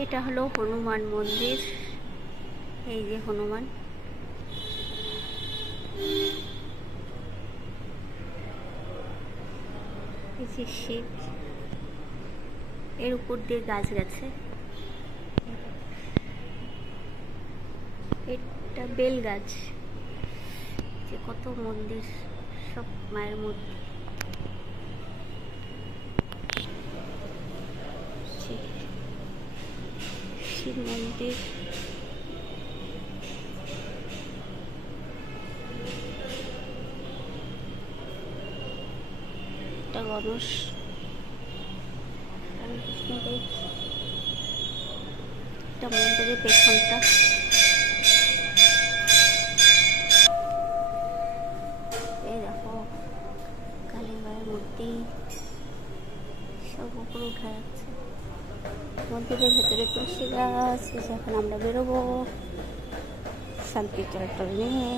এটা হলো হনুমান মন্দির। এই যে হনুমান, এই যে শিব, এর উপর দিয়ে গাছ গেছে। এটা বেল গাছ। যে কত মন্দির, সব মায়ের মূর্তি। শিব মন্দির, এটা গণেশ, এটা মন্দিরের পেছনটা। এই দেখো কালী মায়ের মূর্তি সব উপরে উঠা যাচ্ছে। মন্দিরের ভেতরে তুলসী গাছ। এখন আমরা বেরোবো শান্তি চলাচল নিয়ে।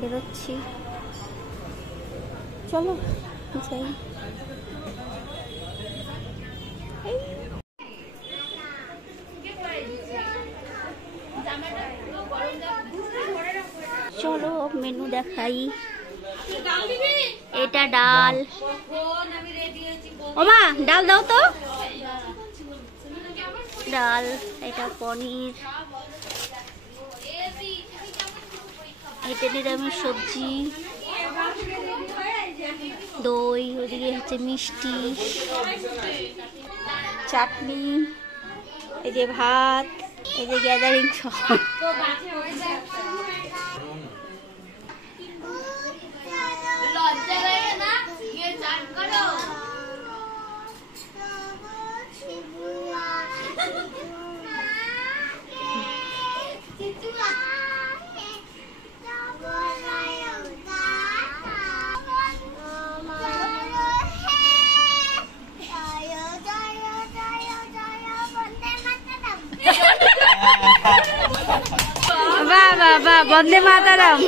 বেরোচ্ছি, চলো যাই। চলো মেনু দেখাই। এটা ডাল, ওমা ডাল দাও তো, ডাল। এটা পনির, এটা নিরামিষ সবজি, দই, ওদিকে হচ্ছে মিষ্টি, চাটনি, এই যে ভাত, এই যে গ্যাদারিং সব। বাহ বাহ বাহ, বন্দে মাতরম।